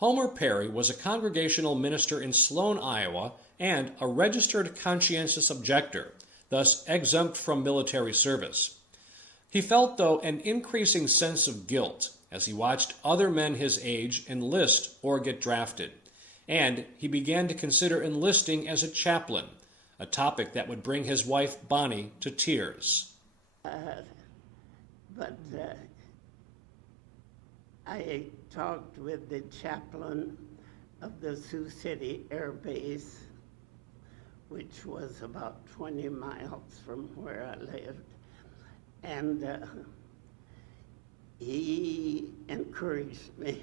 Homer Perry was a congregational minister in Sloan, Iowa, and a registered conscientious objector, thus exempt from military service. He felt, though, an increasing sense of guilt as he watched other men his age enlist or get drafted, and he began to consider enlisting as a chaplain, a topic that would bring his wife Bonnie to tears. But I talked with the chaplain of the Sioux City Air Base, which was about 20 miles from where I lived, and he encouraged me.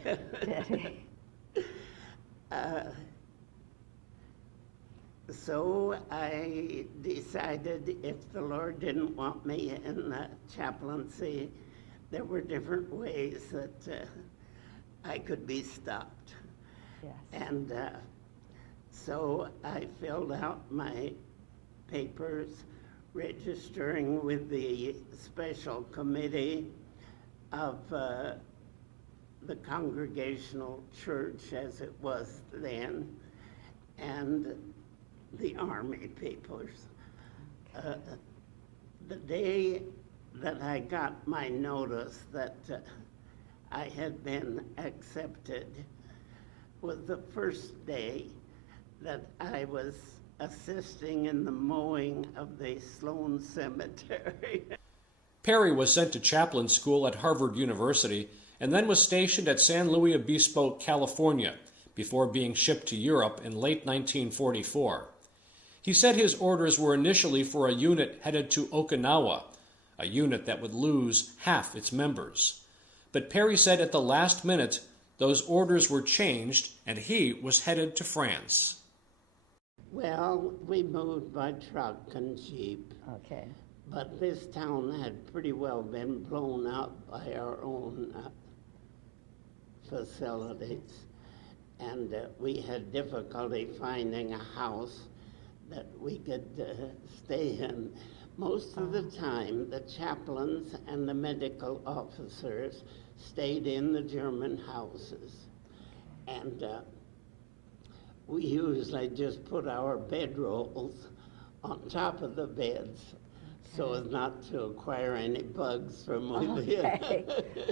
So I decided if the Lord didn't want me in chaplaincy, there were different ways that I could be stopped. Yes. And so I filled out my papers, registering with the special committee of the Congregational Church as it was then, and the Army papers. The day that I got my notice that I had been accepted was the first day that I was assisting in the mowing of the Sloan Cemetery. Perry was sent to chaplain school at Harvard University and then was stationed at San Luis Obispo, California, before being shipped to Europe in late 1944. He said his orders were initially for a unit headed to Okinawa, a unit that would lose half its members. But Perry said at the last minute those orders were changed and he was headed to France. Well, we moved by truck and jeep. Okay. But this town had pretty well been blown up by our own facilities. And we had difficulty finding a house that we could stay in. Most of the time, the chaplains and the medical officers stayed in the German houses. And we usually just put our bedrolls on top of the beds so as not to acquire any bugs from within. Okay.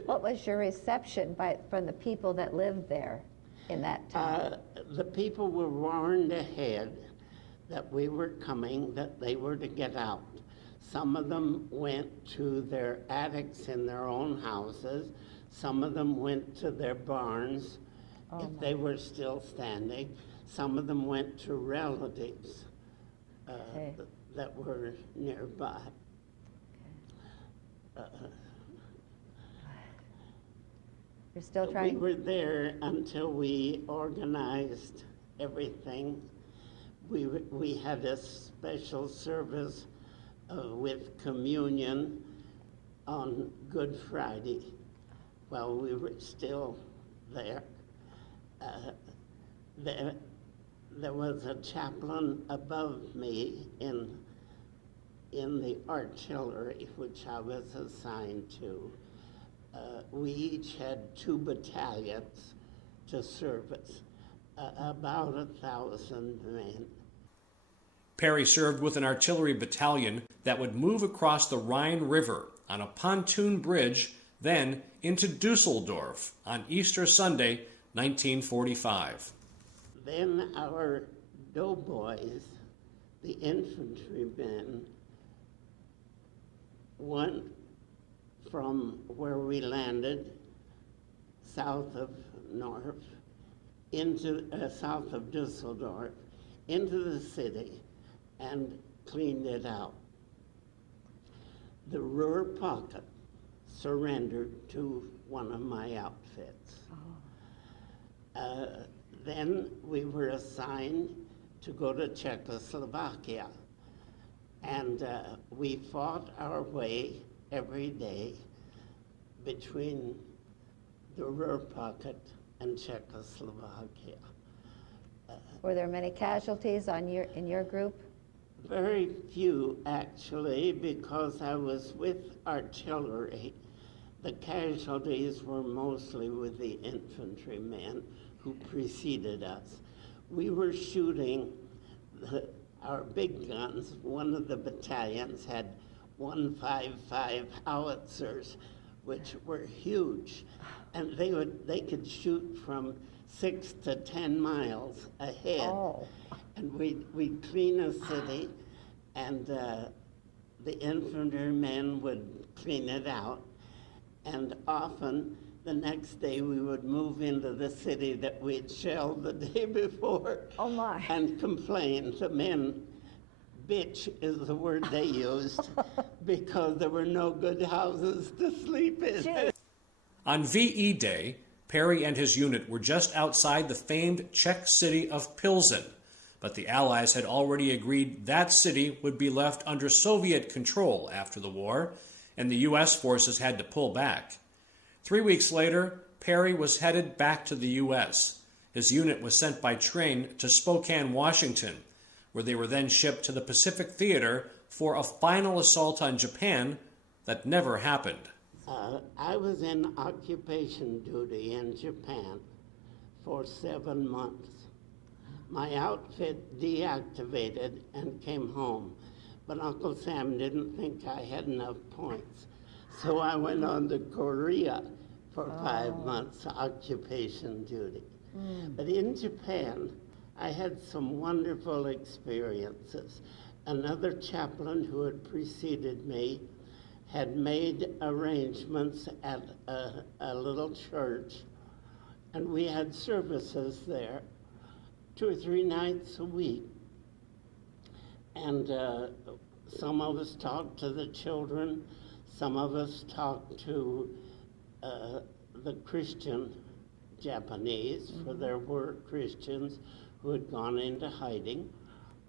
What was your reception from the people that lived there in that time? The people were warned ahead that we were coming, that they were to get out. Some of them went to their attics in their own houses. Some of them went to their barns, if they were still standing. Some of them went to relatives that were nearby. You're still trying? We were there until we organized everything. We had a special service with communion on Good Friday while we were still there. There was a chaplain above me in the artillery, which I was assigned to. We each had 2 battalions to service, about 1,000 men. Perry served with an artillery battalion that would move across the Rhine River on a pontoon bridge, then into Dusseldorf on Easter Sunday, 1945. Then our doughboys, the infantrymen, went from where we landed, south of Norf, into south of Dusseldorf, into the city, and cleaned it out. The Ruhr Pocket surrendered to one of my outfits. Then we were assigned to go to Czechoslovakia, and we fought our way every day between the Ruhr Pocket and Czechoslovakia. Were there many casualties in your group? Very few, actually, because I was with artillery. The casualties were mostly with the infantrymen who preceded us. We were shooting our big guns. One of the battalions had 155 howitzers, which were huge, and they could shoot from 6 to 10 miles ahead. Oh. And we'd clean a city, and the infantrymen would clean it out. And often the next day we would move into the city that we'd shelled the day before. Oh my. And complain. The men, bitch is the word they used, because there were no good houses to sleep in. Jeez. On VE Day, Perry and his unit were just outside the famed Czech city of Pilsen, but the Allies had already agreed that city would be left under Soviet control after the war, and the U.S. forces had to pull back. 3 weeks later, Perry was headed back to the U.S. His unit was sent by train to Spokane, Washington, where they were then shipped to the Pacific Theater for a final assault on Japan that never happened. I was in occupation duty in Japan for 7 months. My outfit deactivated and came home, but Uncle Sam didn't think I had enough points. So I went on to Korea for 5 months occupation duty. But in Japan, I had some wonderful experiences. Another chaplain who had preceded me had made arrangements at a little church, and we had services there 2 or 3 nights a week. And some of us talked to the children, some of us talked to the Christian Japanese, for there were Christians who had gone into hiding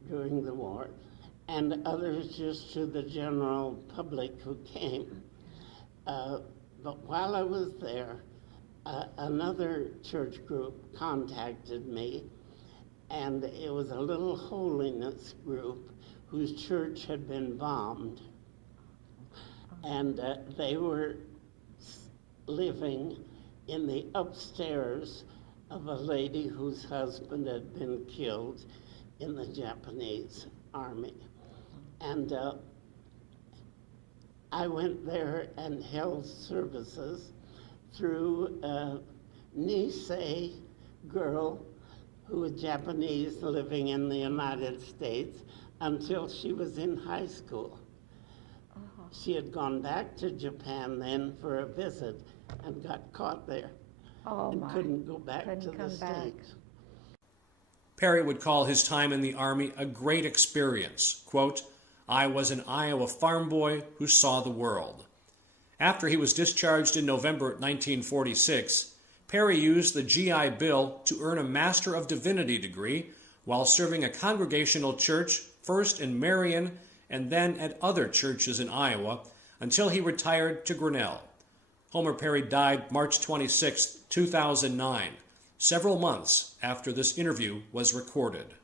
during the war, and others just to the general public who came. But while I was there, another church group contacted me, and it was a little holiness group whose church had been bombed. And they were living in the upstairs of a lady whose husband had been killed in the Japanese army. And I went there and held services through a Nisei girl who was Japanese living in the United States until she was in high school. She had gone back to Japan then for a visit and got caught there and couldn't go back to the States. Perry would call his time in the Army a great experience. Quote, "I was an Iowa farm boy who saw the world." After he was discharged in November 1946, Perry used the GI Bill to earn a Master of Divinity degree while serving a Congregational church, first in Marion and then at other churches in Iowa, until he retired to Grinnell. Homer Perry died March 26, 2009, several months after this interview was recorded.